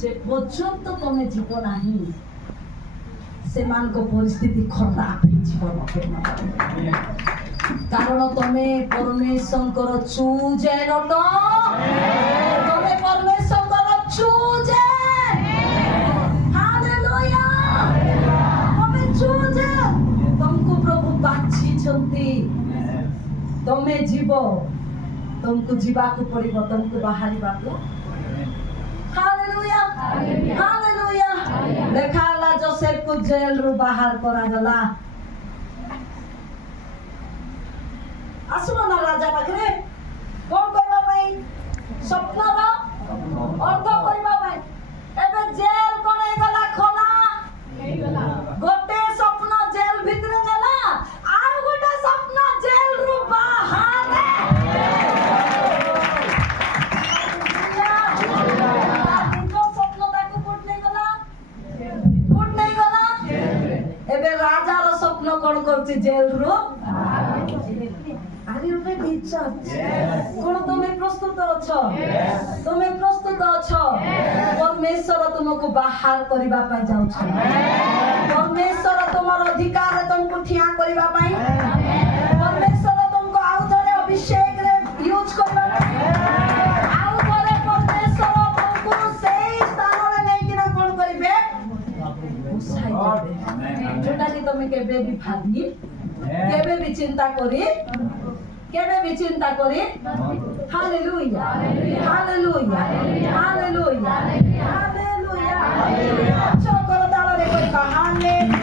যে পর্যন্ত তুমি জীব ନାହିଁ ସେମାନଙ୍କ ପରିସ୍ଥିତି ଖରାପ ହେଇଯିବ କାରଣ ତମେ ପରମେଶ୍ୱରଙ୍କର ଚୁଜେନ ତମେ ପରମେଶ୍ୱରଙ୍କର ଚୁଜେନ ହାଲେଲୁୟା ତମେ ଚୁଜେନ ତମକୁ ପ୍ରଭୁ ବାଛିଛନ୍ତି ତମେ ଯିବ ତମକୁ ଯିବାକୁ ପଡ଼ିବ ତମକୁ ବାହାରିବାକୁ हालेलुया हालेलुया देखा ला जोसेफ को जेल रु बाहर करा गला आसुना ना राजा पाखरे कोन कहबा पई स्वप्न रो अर्थ करबा पई एबे जेल कोने गला खोला गोटे स्वप्न जेल भितरे गला आ गोटे स्वप्न जेल रु बाहर राजार स्वप्न कौन करछि जेल रो आरे ओबे बिचार कोन तुमे प्रस्तुत अछो तुमे प्रस्तुत अछो परमेश्वर तुमको बाहर करिबा पई जाउ छ परमेश्वर तुमर अधिकार तुमको ठिया करिबा पई परमेश्वर तुमको आउ थोड़े अभिषेक रे यूज करबा आउ थोड़े परमेश्वर तुमको सेही स्थान रे नै किना कोन करिबे जोटा कि तुम केबे भी भाबी केबे भी चिंता करी हालेलुया हालेलुया हालेलुया हालेलुया चोकर दाल रे कोई हालेलुया